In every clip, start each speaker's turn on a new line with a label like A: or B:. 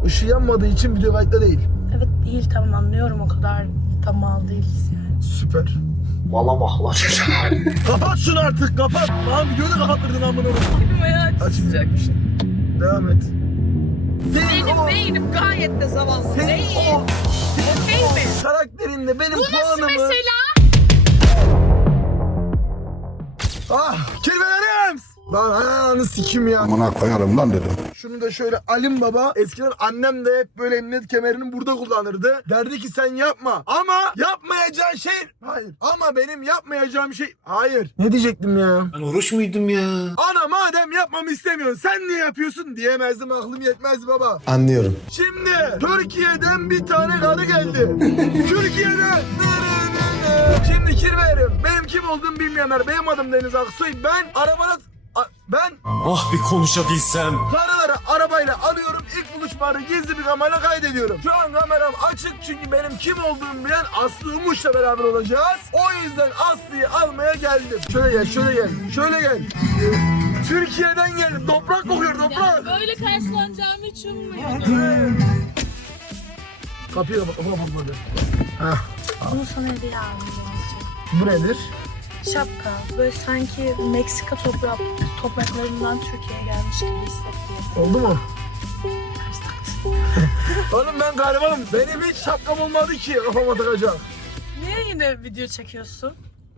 A: Işığı yanmadığı için video kayıtta değil.
B: Evet değil, tamam anlıyorum, o kadar da mal değiliz yani.
A: Süper.
C: Valla bak.
A: Kapat şunu artık, kapat. Lan videoyu da kapattırdın amına koyayım.
B: Benim ayağı
A: Açmayacakmış. Devam et.
B: Benim beynim gayet de zavallı değil. Okey mi?
A: Karakterinde benim
B: Bu nasıl
A: puanımı...
B: mesela?
A: Kirvelerim! Lan ananı sikim ya.
D: Amına koyarım lan dedim.
A: Şunu da şöyle Alim Baba, eskiden annem de hep böyle emniyet kemerini burada kullanırdı. Derdi ki sen yapma. Ama yapmayacağın şey... Hayır. Ama benim yapmayacağım şey... Hayır. Ne diyecektim ya?
C: Ben oruç muydum ya?
A: Ana madem yapmamı istemiyorsun sen niye yapıyorsun diyemezdim, aklım yetmezdi baba.
C: Anlıyorum.
A: Şimdi Türkiye'den bir tane karı geldi. Türkiye'den. Şimdi kirverim. Benim kim olduğumu bilmeyenler. Benim adım Deniz Aksoy. Ben
C: Ah bir konuşabilsem.
A: karıları arabayla alıyorum. İlk buluşmaları gizli bir kamerayla kaydediyorum. Şu an kameram açık çünkü benim kim olduğumu bilen Aslı Umuş'la beraber olacağız. O yüzden Aslı'yı almaya geldim. Şöyle gel, şöyle gel, şöyle gel. Türkiye'den geldim. Toprak kokuyor, toprak.
B: Böyle karşılanacağımı hiç ummuyordum.
A: Kapıyı kapat. Hah.
B: Bunu sana hediye aldım.
A: Bu nedir?
B: Şapka. Böyle sanki Meksika topraklarından Türkiye'ye gelmiş gibi hissettim.
A: Oldu mu?
B: Ters taktım.
A: Oğlum ben garibanım. Benim hiç şapkam olmadı ki kafama takacak.
B: Niye yine video çekiyorsun?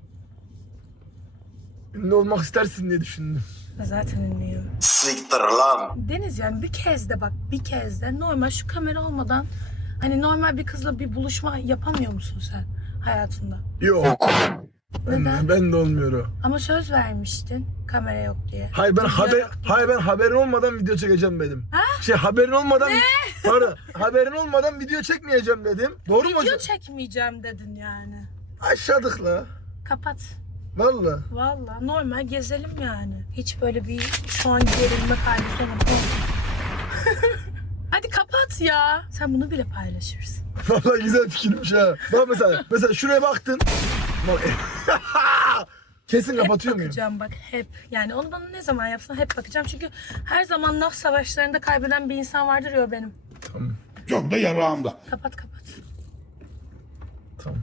A: Ünlü olmak istersin diye düşündüm.
B: Zaten ünlüyüm.
C: Siktir lan.
B: Deniz yani bir kez de normal şu kamera olmadan hani normal bir kızla bir buluşma yapamıyor musun sen hayatında?
A: Yok.
B: Neden?
A: Ben de olmuyor o.
B: Ama söz vermiştin kamera yok diye.
A: Hayır ben haberin olmadan video çekeceğim dedim. Haberin olmadan Para, haberin olmadan video çekmeyeceğim dedim. Doğru mu
B: Video
A: hocam?
B: çekmeyeceğim dedin yani.
A: Aşağıdık la.
B: Kapat.
A: Valla.
B: Vallahi normal gezelim yani. Hiç böyle bir şu an gerilme kaygısı olmadı. Hadi kapat ya. Sen bunu bile paylaşırsın.
A: Valla güzel fikirmiş ha. Bak mesela şuraya baktın. Bak. Kesin kapatıyor muyum?
B: Bakacağım bak hep. Yani onu bana ne zaman yapsan hep bakacağım. Çünkü her zaman laf savaşlarında kaybeden bir insan vardır ya o benim.
A: Tamam.
D: Çok da yarağımda.
B: Kapat.
A: Tamam.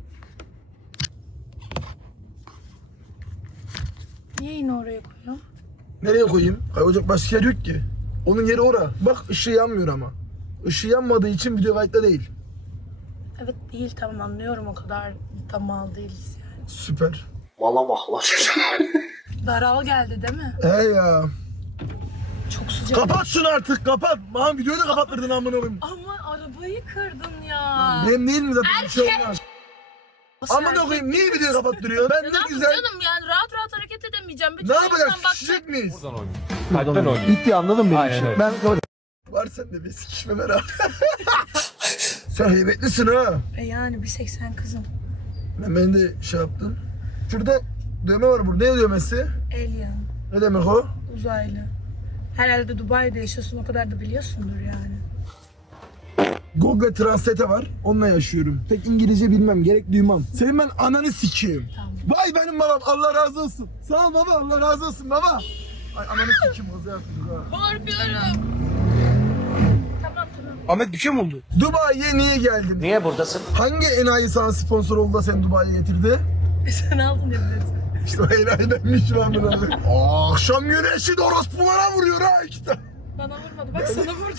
B: Niye yine oraya koyuyorsun?
A: Nereye koyayım? Kaybolacak başka yer yok ki. Onun yeri ora. Bak ışığı yanmıyor ama. Işığı yanmadığı için video kayıtta değil.
B: Evet değil, tamam anlıyorum, o kadar da mal değiliz yani.
A: Süper.
C: Valla bak.
B: Daral geldi değil mi?
A: He ya.
B: Çok sıcak.
A: Kapat şunu artık, kapat. Lan videoyu da kapattırdın amına koyayım.
B: Ama arabayı kırdın ya.
A: Benim değil mi zaten? Bir şey
B: Erkek.
A: olmaz.
B: Nasıl
A: Amına
B: erkek?
A: koyayım niye videoyu kapattırıyor? Ben
B: Ne
A: ne
B: yapayım
A: güzel.
B: canım yani rahat hareket edemeyeceğim. Bir
A: Ne
B: türlü
A: yapacağız?
B: insan bakacak.
A: Şişecek miyiz?
E: Kalpten oynuyor.
F: Bitti anladın mı?
E: Aynen öyle.
F: Ben
A: Var sende bir sikişme beraber. Sen heybetlisin ha.
B: Yani 1.80 kızım.
A: Ben de şey yaptım. Şurada dövme var burada. Ne dövmesi?
B: Alien.
A: Ne demek o?
B: Uzaylı. Herhalde Dubai'de yaşıyorsun, o kadar da biliyorsundur yani.
A: Google Translate var. Onunla yaşıyorum. Pek İngilizce bilmem. Gerek duymam. Senin ben ananı sikeyim.
B: Tamam.
A: Vay benim babam. Allah razı olsun. Sağ ol baba. Allah razı olsun baba. Ay ananı sikeyim. Hızlı yaptım ha.
B: Korkuyorum. Tamam.
F: Ahmet bir şey mi oldu?
A: Dubai'ye niye geldin?
C: Niye buradasın?
A: Hangi enayi sana sponsor oldu da seni Dubai'ye getirdi?
B: Sen aldın ehliyeti.
A: İşte o enayi benmiş lan bunu. Akşam güneşi de orospulara vuruyor ha iki tane.
B: Bana vurmadı, bak sana vurdu.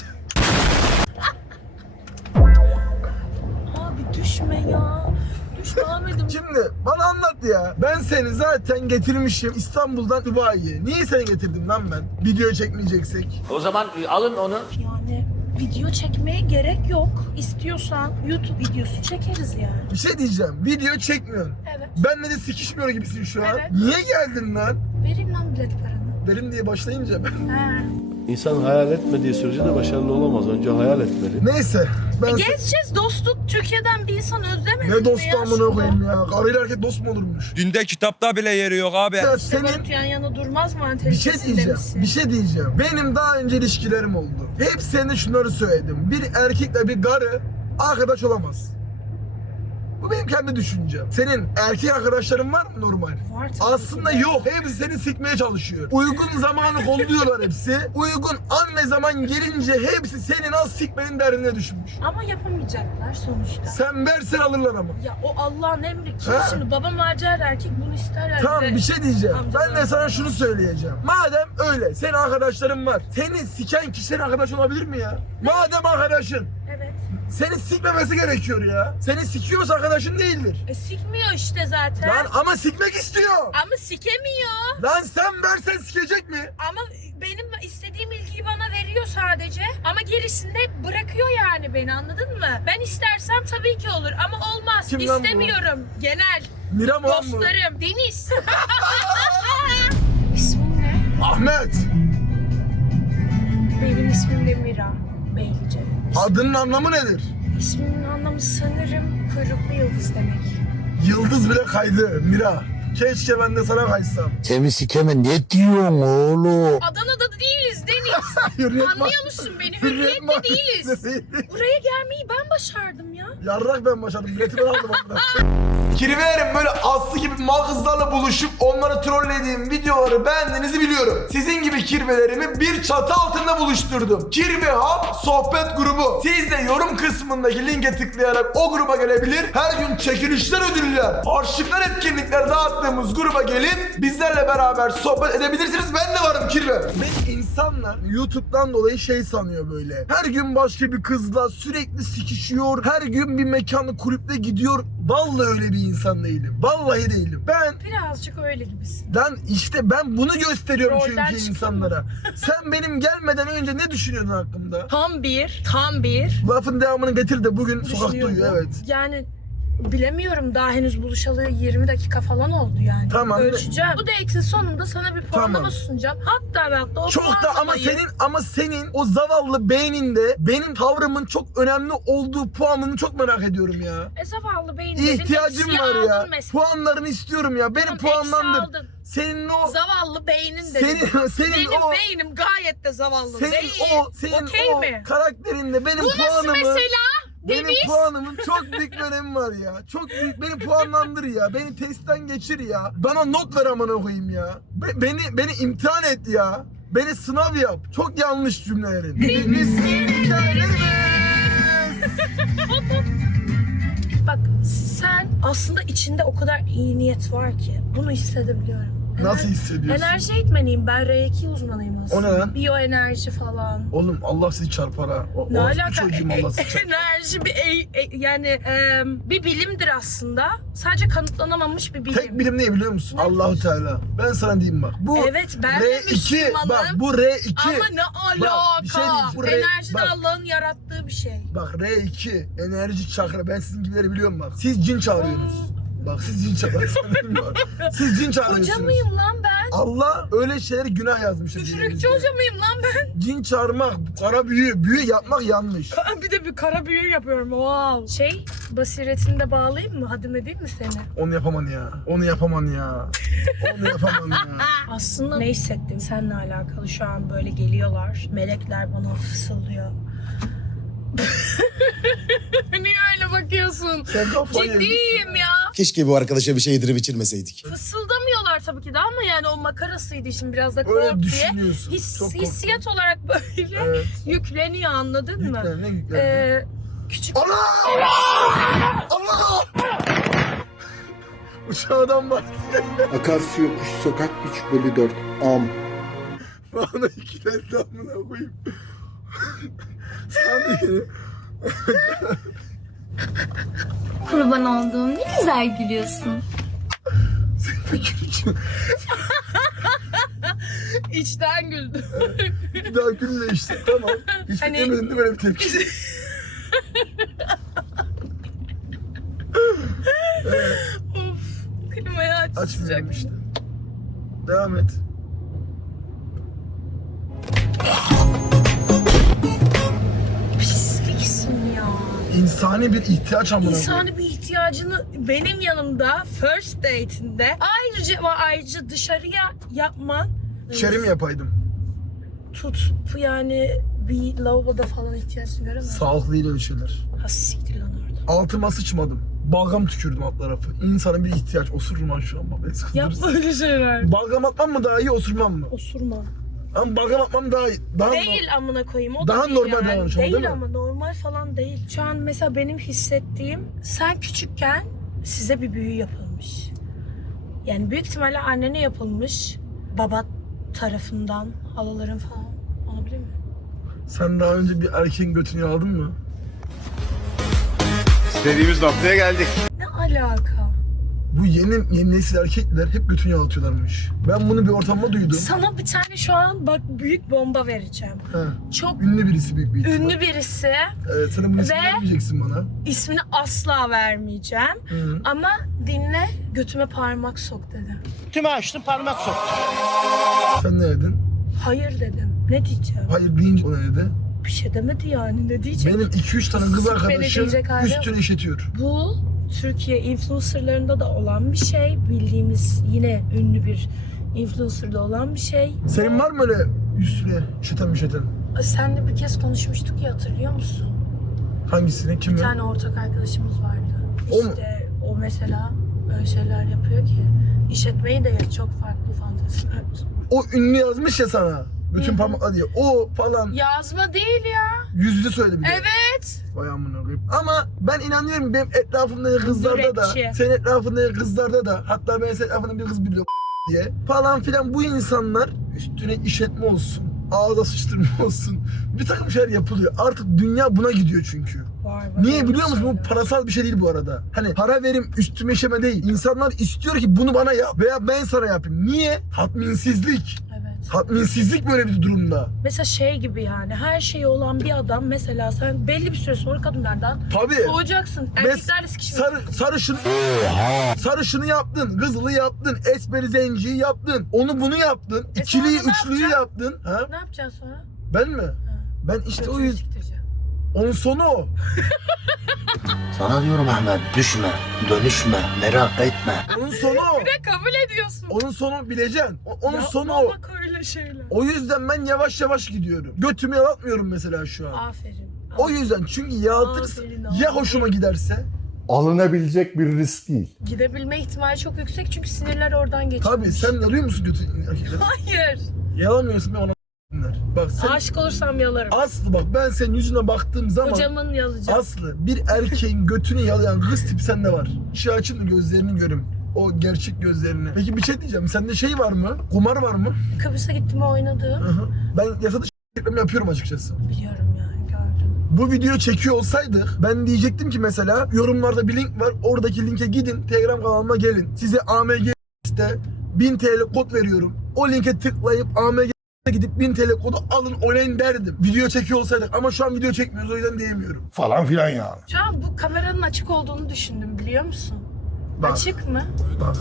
B: Abi düşme ya. Düşme Ahmet'im.
A: Şimdi bana anlat ya. Ben seni zaten getirmişim İstanbul'dan Dubai'ye. Niye seni getirdim lan ben? Video çekmeyeceksek.
C: O zaman alın onu.
B: Yani video çekmeye gerek yok. İstiyorsan YouTube videosu çekeriz yani.
A: Bir şey diyeceğim. Video çekmiyorsun.
B: Evet.
A: Benle de sikişmiyor gibisin şu an.
B: Evet.
A: Niye geldin lan?
B: Vereyim lan bilet paranı.
A: Benim diye başlayınca ben.
B: He.
G: İnsan hayal etmediği sürece de başarılı olamaz. Önce hayal etmeli.
A: Neyse. Ben
B: Gezeceğiz, dostluk. Türkiye'den bir insan özlemedin
A: ne
B: mi
A: dostu
B: ya
A: amına
B: şurada?
A: koyayım ya. Karıyla erkek dost mu olurmuş?
E: Dünde kitapta bile yeri yok abi.
A: Ya
B: Senin...
A: senin
B: yan yana durmaz mı?
A: bir şey diyeceğim. Benim daha önce ilişkilerim oldu. Hep senin şunları söyledim. Bir erkekle bir karı arkadaş olamaz. Bu benim kendi düşüncem. Senin erkek arkadaşların var mı normal?
B: Var tabii
A: Aslında
B: ki de.
A: yok. Hepsi seni sikmeye çalışıyor. Uygun zamanı kolluyorlar hepsi. Uygun an ve zaman gelince hepsi seni nasıl sikmenin derdine düşmüş.
B: Ama yapamayacaklar sonuçta.
A: Sen versen alırlar ama.
B: Ya o Allah'ın emri ki.
A: Ha.
B: Şimdi babam harcar erkek bunu ister yani.
A: Tamam bir şey diyeceğim.
B: Amcalar.
A: Ben de sana şunu söyleyeceğim. Madem öyle senin arkadaşların var. Seni siken kişi senin arkadaş olabilir mi ya? Madem arkadaşın.
B: Evet.
A: Seni sikmemesi gerekiyor ya. Seni sikiyorsa arkadaşın değildir.
B: Sikmiyor işte zaten.
A: Lan ama sikmek istiyor.
B: Ama sikemiyor.
A: Lan sen versen sikecek mi?
B: Ama benim istediğim ilgiyi bana veriyor sadece. Ama gerisinde bırakıyor yani beni, anladın mı? Ben istersem tabii ki olur ama olmaz.
A: Kim lan bu?
B: İstemiyorum. Genel.
A: Mira mı lan bu?
B: Dostlarım. Deniz. İsmin ne?
A: Ahmet.
B: Benim ismim de Mira. Beylice.
A: Adının anlamı nedir?
B: İsmimin anlamı sanırım kuyruklu yıldız demek.
A: Yıldız bile kaydı Mira. Keşke ben de sana kaysam.
D: Seni sikeme ne diyorsun oğlum?
B: Adana'da değiliz Deniz.
A: Hürriyet
B: Anlıyor musun beni? Hürriyet'te değiliz.
A: Mahallesi'nde
B: Buraya gelmeyi ben başardım ya.
A: Yarrak ben başladım. Bileti ben aldım ondan. Kirveyerim böyle Aslı gibi mal kızlarla buluşup onları trollediğim videoları beğendiğinizi biliyorum. Sizin gibi kirvelerimi bir çatı altında buluşturdum. Kirve Hub sohbet grubu. Siz de yorum kısmındaki linke tıklayarak o gruba gelebilir. Her gün çekilişler, ödüller, harçlıklar, etkinlikler dağıttığımız gruba gelip bizlerle beraber sohbet edebilirsiniz. Ben de varım kirve. Ve insanlar YouTube'dan dolayı şey sanıyor böyle. Her gün başka bir kızla sürekli sikişiyor. Her gün bir mekanı kulüpte gidiyor. Vallahi öyle bir insan değilim. Vallahi değilim. Ben
B: Birazcık öyle gibisin.
A: lan işte ben bunu gösteriyorum
B: Rolden
A: çünkü
B: çıktın
A: insanlara. Sen benim gelmeden önce ne düşünüyordun hakkımda?
B: Tam bir
A: Lafın devamını getir de bugün sokakta
B: düşünüyordum.
A: uyuyor, evet.
B: Yani bilemiyorum, daha henüz buluşalı 20 dakika falan oldu yani.
A: Tamam.
B: Ölçeceğim. Bu date'in sonunda sana bir puanlama
A: Tamam.
B: sunacağım. Hatta o
A: Çok da
B: puanlamayı...
A: ama senin o zavallı beyninde benim tavrımın çok önemli olduğu puanını çok merak ediyorum ya.
B: Zavallı beyin dedin.
A: İhtiyacım
B: eksiği
A: var ya.
B: aldın mesela.
A: Puanlarını istiyorum ya. Beni
B: Tamam,
A: puanlandır.
B: eksi aldın.
A: Senin o
B: Zavallı beynin dedim.
A: senin
B: Benim
A: o
B: beynim gayet de zavallı.
A: senin
B: değil. Okey
A: o
B: mi?
A: karakterinde benim
B: Bu nasıl
A: puanımı
B: mesela?
A: benim
B: Deniz?
A: puanımın çok büyük bir önemi var ya. Çok büyük. Beni puanlandır ya. Beni testten geçir ya. Bana not ver amına koyayım ya. Beni imtihan et ya. Beni sınav yap. Çok yanlış cümlelerin.
B: Bak sen aslında içinde o kadar iyi niyet var ki bunu hissedebiliyorum.
A: Nasıl hissediyorsun?
B: Enerji eğitmeniyim ben, R2 uzmanıyım aslında.
A: O ne lan?
B: Biyoenerji falan.
A: Oğlum Allah sizi çarpar ha.
B: Ne
A: O
B: alaka?
A: çocuğum Allah sizi çarpar.
B: Enerji bir bilimdir aslında. Sadece kanıtlanamamış bir bilim.
A: Tek bilim ne biliyor musun? Allahu Teala. Ben sana diyeyim bak. Bu
B: Evet, ben de
A: R2.
B: Müslümanım.
A: Bak bu R2.
B: Ama ne alaka?
A: bir şey diyeyim, bu
B: Enerji de
A: bak.
B: Allah'ın yarattığı bir şey.
A: Bak R2 enerji çakra, ben sizin gibileri biliyorum bak. Siz cin çağırıyorsunuz. Bak siz cin çağırıyorsunuz. Siz cin çağırıyorsunuz.
B: Hoca mıyım lan ben?
A: Allah öyle şeyleri günah yazmış.
B: Üfürükçü hoca mıyım lan ben?
A: Cin çağırmak, kara büyü yapmak yanlış.
B: Bir de bir kara büyü yapıyorum. Wow. Basiretini de bağlayayım mı? Hadim edeyim mi seni?
A: Onu yapaman ya. Onu yapaman ya. Onu yapaman ya.
B: Aslında ne hissettim seninle alakalı, şu an böyle geliyorlar. Melekler bana fısıldıyor. Niye öyle bakıyorsun?
A: Sen kafayı yemişsin
B: Ciddiyim ya.
F: Keşke bu arkadaşa bir şey yedirip içirmeseydik.
B: Fısıldamıyorlar tabii ki de ama yani o makarasıydı şimdi, biraz da
A: Öyle
B: kork diye.
A: düşünüyorsun. Çok korktum.
B: Hissiyat olarak böyle
A: Evet.
B: yükleniyor, anladın mı?
A: Yüklen, ne yüklendi?
B: Küçük
A: Allah! Allah! Uçağdan bak.
H: Akarsu yokuş sokak 3/4 am.
A: Bana ikilendi amına koyayım. Sen de
I: Kurban olduğum, ne güzel gülüyorsun.
B: içten güldüm.
A: bir daha gülme işte, tamam. Hiç
B: Hani-
A: beklemedin de böyle bir tepki.
B: Of, klimayı
A: Açmıyorum
B: açacak.
A: işte. Devam et.
B: Pisliksin ya.
A: İnsani bir ihtiyaç amına koyayım.
B: İnsani bir ihtiyacını benim yanımda first date'inde ayrıca dışarıya yapman.
A: İçeri mi yapaydım?
B: Yani bir lavaboda falan ihtiyacını göremez.
A: Sağlıklı değil öyle şeyler.
B: Ha siktir lan orada.
A: Altıma sıçmadım. Balgam tükürdüm alt tarafı. İnsana bir ihtiyaç. Osururum lan şu an bak.
B: Yapma öyle şeyler.
A: Balgam atmam mı daha iyi, osurmam mı?
B: Osurma.
A: Ama balgam atmam daha iyi. Daha
B: Değil amına koyayım. O
A: Daha
B: da değil
A: normal
B: yani.
A: davranış
B: Değil,
A: değil mi?
B: ama normal falan değil. Şu an mesela benim hissettiğim, sen küçükken size bir büyü yapılmış. Yani büyük ihtimalle annene yapılmış. Baba tarafından, halaların falan. Olabilir mi?
A: Sen daha önce bir erkeğin götünü yaladın mı?
H: İstediğimiz noktaya geldik.
B: Ne alaka?
A: Bu yeni nesil erkekler hep götünü yalatıyorlarmış. Ben bunu bir ortamda duydum.
B: Sana bir tane şu an bak büyük bomba vereceğim.
A: He.
B: Çok
A: Ünlü birisi büyük bir ihtimal.
B: ünlü birisi.
A: Evet, sen bunu ismini
B: Ve-
A: vermeyeceksin bana.
B: İsmini asla vermeyeceğim.
A: Hı.
B: Ama dinle, götüme parmak sok dedi.
F: Tümü açtım parmak sok.
A: Sen ne dedin?
B: Hayır dedim. Ne diyeceğim?
A: Hayır deyince o ne dedi?
B: Bir şey demedi yani. Ne diyecek?
A: Benim 2-3 tane kız
B: Beni
A: arkadaşım
B: diyecek hali yok.
A: üstüne işetiyor.
B: Bu Türkiye influencerlarında da olan bir şey. Bildiğimiz yine ünlü bir influencerda olan bir şey.
A: Senin var mı öyle üstüne işeten?
B: Seninle bir kez konuşmuştuk ya, hatırlıyor musun?
A: Hangisini?
B: Bir
A: Kimi?
B: tane ortak arkadaşımız vardı.
A: O mu?
B: İşte o mesela öyle şeyler yapıyor ki. İşletmeyi de ya çok farklı fanteziler.
A: O ünlü yazmış ya sana. Bütün
B: Hı hı.
A: parmakla diye. O falan
B: Yazma değil ya.
A: yüzlü söyledi bir de.
B: Evet.
A: Vay amına koyayım. Ama ben inanıyorum benim etrafımdaki kızlarda da,
B: Rapçi.
A: senin etrafındaki kızlarda da, hatta ben senin etrafında bir kız biliyorum diye falan filan, bu insanlar üstüne işletme olsun, ağza sıçtırma olsun, bir takım şeyler yapılıyor. Artık dünya buna gidiyor çünkü.
B: Var,
A: Niye biliyor musun? Bu parasal bir şey değil bu arada. Hani para verim üstüme işeme değil. İnsanlar istiyor ki bunu bana yap veya ben sana yapayım. Niye? Tatminsizlik.
B: Evet.
A: Tatminsizlik böyle bir durumda.
B: Mesela şey gibi yani, her şeyi olan bir adam, mesela sen belli bir süre sonra kadınlardan
A: Tabii.
B: soğuyacaksın. Erkeklerle sıkışmak.
A: Sarışını yaptın, kızılı yaptın, esmeri zenciyi yaptın, onu bunu yaptın, ikiliyi,
B: sonra ne
A: üçlüyü
B: yapacaksın?
A: yaptın. Ha?
B: Ne yapacaksın sonra?
A: Ben mi? Ben işte o
B: Götünü
A: yüzden,
B: siktireceksin.
A: onun sonu o.
D: Sana diyorum Ahmet, düşme, dönüşme, merak etme.
A: Onun sonu o.
B: Bir de kabul ediyorsun.
A: Onun sonu bileceksin. Onun
B: Yapma
A: sonu o.
B: bak öyle şeyler.
A: O yüzden ben yavaş yavaş gidiyorum. Götümü yalatmıyorum mesela şu an.
B: Aferin.
A: O yüzden, çünkü yalatırsa
B: Aferin,
A: ya
B: aferin.
A: hoşuma giderse.
H: Alınabilecek bir risk değil.
B: Gidebilme ihtimali çok yüksek çünkü sinirler oradan geçiyor.
A: Tabii sen yalıyor musun götünü erkekler?
B: Hayır.
A: Yalamıyorsun, ben ona dinler. Bak sen
B: Aşık olursam yalarım.
A: Aslı, bak ben senin yüzüne baktığım zaman
B: Kocamın yalayacağım.
A: Aslı, bir erkeğin götünü yalayan kız tipi sende var. Şu açın da gözlerini görün. O gerçek gözlerini. Peki bir şey diyeceğim. Sende şey var mı? Kumar var mı?
B: Kıbrıs'a gittim oynadım.
A: Hı hı. Ben yasa dışı reklam yapıyorum açıkçası.
B: Biliyorum yani, gördüm.
A: Bu videoyu çekiyor olsaydık ben diyecektim ki mesela yorumlarda bir link var. Oradaki linke gidin. Telegram kanalıma gelin. Size AMG işte 1000 TL kod veriyorum. O linke tıklayıp AMG gidip 1000 TL kodu alın, oynayın derdim. Video çekiyor olsaydık, ama şu an video çekmiyoruz, o yüzden diyemiyorum.
H: Falan filan yani.
B: Şu an bu kameranın açık olduğunu düşündüm, biliyor musun?
A: Bak,
B: Açık mı?
A: bak.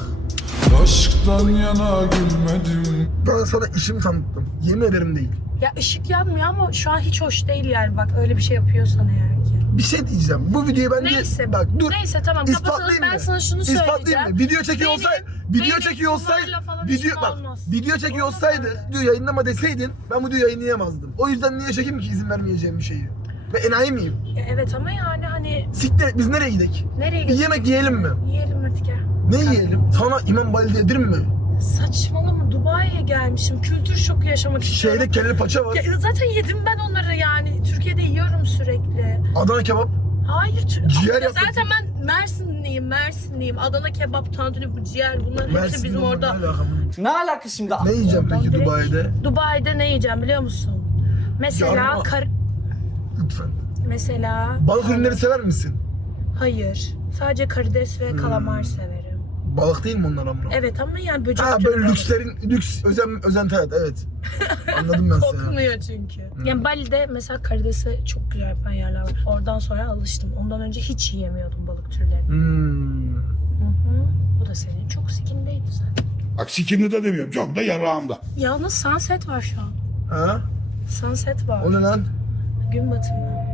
E: Aşktan yana gülmedim.
A: Ben sana işimi tanıttım. Yemin ederim değil.
B: Ya ışık yanmıyor ama şu an hiç hoş değil yani, bak öyle bir şey yapıyorsan eğer ki.
A: Bir şey diyeceğim. Bu videoyu bence...
B: Neyse.
A: Bak dur.
B: Neyse tamam, kapatalım.
A: İspatlayayım
B: Ben
A: mı?
B: sana şunu
A: İspatlayayım
B: söyleyeceğim.
A: mı? Video çekiyor olsaydı, video
B: benim
A: çekiyor olsaydı,
B: bunlarla falan
A: video
B: işim
A: bak,
B: olmaz.
A: video çekiyor olsaydı, video yayınlama deseydin, ben bu videoyu yayınlayamazdım. O yüzden niye çekeyim ki izin vermeyeceğim bir şeyi? Ve enayi miyim?
B: Ya evet ama yani hani
A: Siktir, biz nereye gidelim?
B: nereye
A: Bir
B: gidiyorsun?
A: yemek yiyelim mi?
B: Yiyelim hadi gel.
A: Ne yiyelim? Sana İmam Bali yedirim mi?
B: Saçmalama, Dubai'ye gelmişim. Kültür şoku yaşamak istiyorum.
A: Şeyde kelle paça var.
B: Ya zaten yedim ben onları yani. Türkiye'de yiyorum sürekli.
A: Adana kebap.
B: Hayır.
A: Ciğer
B: Ya
A: yapmak.
B: zaten ben Mersinliyim. Adana kebap, tantuni, bu ciğer, bunların hepsi
A: Mersin'de
B: bizim
A: bunlar
B: orada.
A: ne alaka?
C: Ne alaka şimdi?
A: Ne yiyeceğim peki
B: Direkt-
A: Dubai'de?
B: Dubai'de ne yiyeceğim biliyor musun? Mesela
A: Yarma.
B: Mesela
A: Balık ürünleri sever misin?
B: Hayır. Sadece karides ve kalamar severim.
A: Balık değil mi onlar amına?
B: Evet ama yani böcek
A: Ha, böyle
B: türü balık.
A: lükslerin, özenti hayat, evet. Anladım ben seni.
B: Kokmuyor çünkü. Yani Bali'de mesela karidesi çok güzel yapan yerler var. Oradan sonra alıştım. Ondan önce hiç yiyemiyordum balık türlerini.
A: Hmm.
B: Hı hı. Bu da senin çok sikindeydi zaten.
H: Aksi kimde de demiyorum. Çok da yarağımda.
B: Yalnız sunset var şu an.
A: Ha?
B: Sunset var.
A: O ne lan?
B: Gün batımı.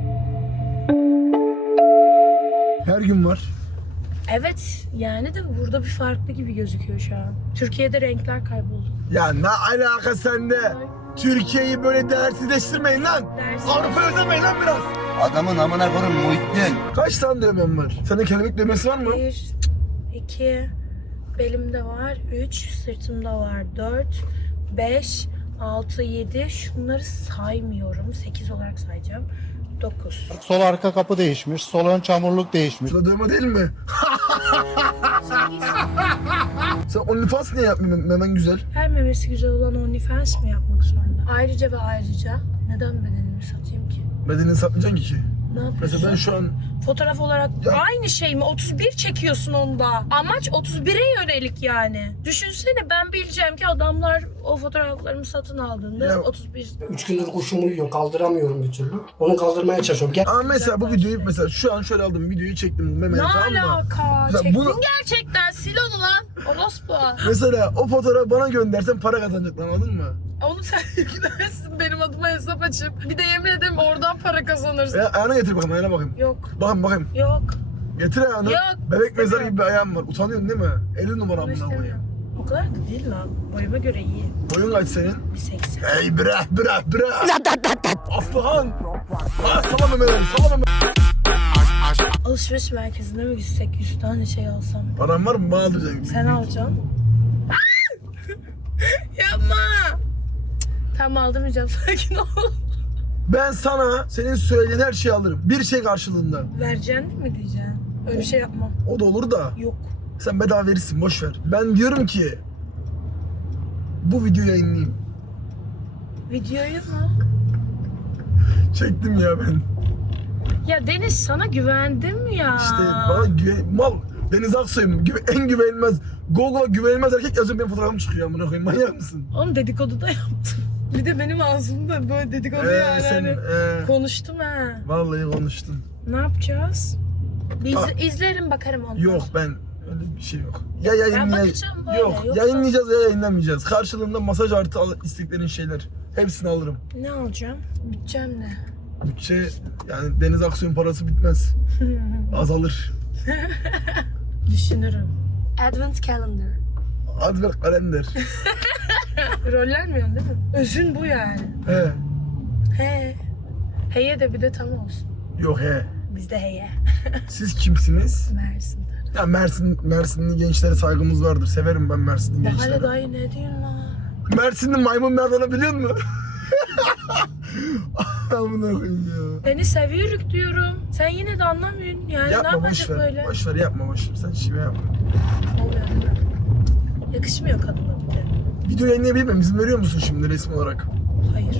A: Her gün var.
B: Evet yani de burada bir farklı gibi gözüküyor şu an. Türkiye'de renkler kayboldu.
A: Ya ne alaka sende? Türkiye'yi böyle değersizleştirmeyin lan.
B: Dersin.
A: Avrupa özlemeyin lan biraz.
D: Adamın amına koyun Muhittin.
A: Kaç tane dövmen var? Sende kelebek dövmesi var mı?
B: 1, 2, belimde var 3, sırtımda var 4, 5, 6, 7. Şunları saymıyorum. 8 olarak sayacağım. 9.
J: Sol arka kapı değişmiş, sol ön çamurluk değişmiş.
A: Şurada dövme değil mi? Sen OnlyFans niye yapmıyorsun memen güzel?
B: Her memesi güzel olan OnlyFans mi yapmak zorunda? Ayrıca ve ayrıca neden bedenimi satayım ki?
A: Bedenini satmayacaksın ki.
B: Ne yapıyorsun?
A: Mesela ben şu an
B: Fotoğraf olarak
A: Ya-
B: aynı şey mi? 31 çekiyorsun onda. Amaç 31'e yönelik yani. Düşünsene ben bileceğim ki adamlar o fotoğraflarımı satın aldığında
A: Ya-
B: 31.
K: 3 gündür kuşum uyuyor. Kaldıramıyorum bir türlü. Onu kaldırmaya çalışıyorum. Gel.
A: ama mesela bu videoyu mesela şu an şöyle aldım videoyu çektim memeni
B: Ne
A: tamam mı?
B: alaka?
A: Mesela
B: Çektin
A: bunu-
B: gerçekten. Sil onu lan. Orospu.
A: Mesela o fotoğrafı bana göndersen para kazanacaklar anladın mı?
B: Onu sen yüklersin benim adıma hesap açıp. Bir de yemin ederim oradan para kazanırsın.
A: Ayağına getir bakalım ayağına bakayım.
B: Yok.
A: Bakayım.
B: Yok.
A: Getir ayağını.
B: Yok.
A: Bebek mezarı gibi bir ayağım var. Utanıyorsun değil mi? 50 numara
B: Bunu
A: amına koyayım.
B: istemiyorum. O kadar da değil lan. Boyuma göre iyi.
A: Boyun kaç senin?
B: 1.80.
A: Hey bre. Aslıhan. Ha sala memeleri sala memeleri.
B: Alışveriş merkezine mi gitsek 100 tane şey alsam?
A: Paran var mı? Bana alacaksın.
B: Sen alacaksın. Yapma. Tamam aldırmayacağım sakin ol.
A: Ben sana senin söylediğin her şeyi alırım. Bir şey karşılığında.
B: Vereceksin mi diyeceksin? Öyle bir şey yapmam.
A: O da olur da.
B: Yok.
A: Sen bedava verirsin boş ver. Ben diyorum ki bu videoyu yayınlayayım.
B: Videoyu mu?
A: Çektim ya ben.
B: Ya Deniz sana güvendim ya.
A: İşte bana mal Deniz Aksoy'um en güvenilmez Google'a güvenilmez erkek yazıyorum benim fotoğrafım çıkıyor amına koyayım manyak mısın?
B: Oğlum dedikodu da yaptım. Bir de benim ağzımda böyle dedikodu yani
A: sen,
B: hani. Konuştum ha.
A: Vallahi konuştun.
B: Ne yapacağız? İzlerim bakarım ondan.
A: Yok ben öyle bir şey yok. Ya
B: Ben bakacağım böyle,
A: Yok
B: yoksa-
A: yayınlayacağız ya yayınlamayacağız. Karşılığında masaj artı isteklerin şeyler. Hepsini alırım.
B: Ne alacağım? Bütçem ne?
A: Bütçe yani Deniz Aksoy'un parası bitmez. Azalır.
B: Düşünürüm. Advent calendar.
A: Advent kalender.
B: Rollenmiyorsun değil mi? Özün bu yani.
A: He.
B: He. Heye de bir de tam olsun.
A: Yok he.
B: Bizde heye.
A: Siz kimsiniz?
B: Mersin'de.
A: Ya Mersinli gençlere saygımız vardır. Severim ben Mersinli
B: Bahane
A: gençleri.
B: dayı ne diyorsun lan?
A: Mersinli maymun nereden biliyor musun? Amına koyayım ya.
B: Seni seviyoruz diyorum. Sen yine de anlamıyorsun. Yani ne
A: Yapma boş
B: yapacak
A: ver.
B: böyle?
A: Boş ver yapma boş ver. Sen şive yapma.
B: Olmuyor değil mi? Yakışmıyor kadına bir de.
A: Video yayınlayabilir miyim? İzin veriyor musun şimdi resmi olarak?
B: Hayır.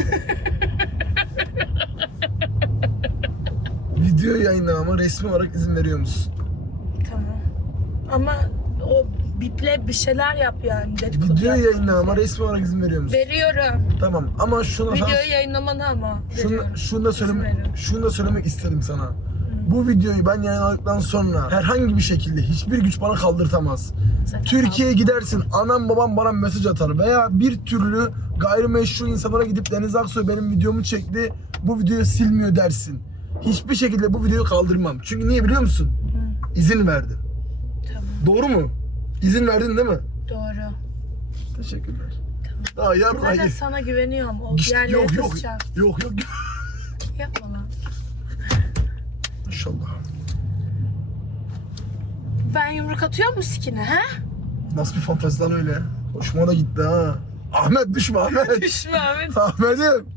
A: Video yayınlamama resmi olarak izin veriyor musun?
B: Tamam. Ama o biple bir şeyler yap yani. Dedikodu
A: Video
B: yap.
A: yayınlamama resmi olarak izin veriyor musun?
B: Veriyorum.
A: Tamam ama şuna
B: Videoyu yayınlamanı ama. Veriyorum. İzin veriyorum.
A: şunu da söylemek isterim sana. Bu videoyu ben yayınladıktan sonra herhangi bir şekilde hiçbir güç bana kaldırtamaz.
B: Zaten
A: Türkiye'ye gidersin, anam babam bana mesaj atar veya bir türlü gayrimeşru insanlara gidip Deniz Aksoy benim videomu çekti, bu videoyu silmiyor dersin. Hiçbir şekilde bu videoyu kaldırmam. Çünkü niye biliyor musun? İzin verdin.
B: Tamam.
A: Doğru mu? İzin verdin değil mi?
B: Doğru.
A: Teşekkürler. Daha yarın
B: Zaten sana güveniyorum. O yerlere
A: yok
B: kısacağım.
A: yok.
B: Yapma lan.
A: İnşallah.
B: Ben yumruk atıyor mu sikine he?
A: Nasıl bir fantezi lan öyle? Hoşuma da gitti ha. Ahmet düşme Ahmet.
B: Düşme Ahmet.
A: Ahmet'im.